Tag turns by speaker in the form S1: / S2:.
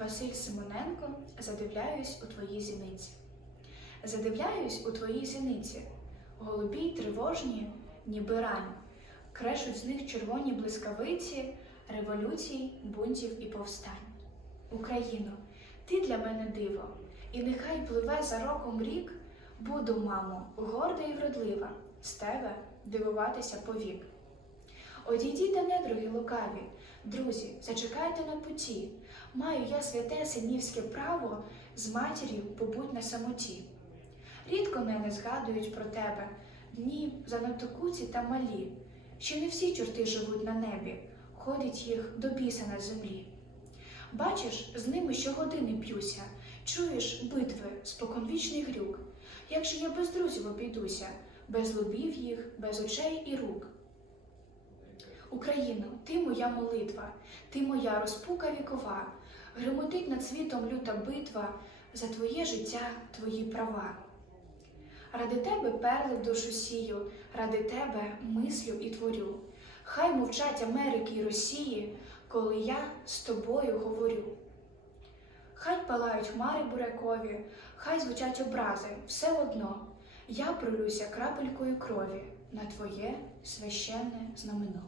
S1: Василь Симоненко, задивляюсь у твої зіниці. Задивляюсь у твої зіниці, голубі й тривожні, ніби рань, крешуть з них червоні блискавиці, революцій, бунтів і повстань. Україно, ти для мене диво, і нехай пливе за роком рік, буду, мамо, горда і вродлива, з тебе дивуватися повік. Одійдіть недруги лукаві, друзі, зачекайте на путі. Маю я святе синівське право з матір'ю побудь на самоті. Рідко мене згадують про тебе, дні занадто куці та малі. Ще не всі чорти живуть на небі, ходить їх до біса на землі. Бачиш, з ними щогодини п'юся, чуєш битви, споконвічний грюк. Як же я без друзів обійдуся, без лобів їх, без очей і рук. Україно, ти моя молитва, ти моя розпука вікова, гремотить над світом люта битва за твоє життя, твої права. Ради тебе перли душу сію, ради тебе мислю і творю. Хай мовчать Америки і Росії, коли я з тобою говорю. Хай палають хмари бурякові, хай звучать образи, все одно. Я пролюся крапелькою крові на твоє священне знамено.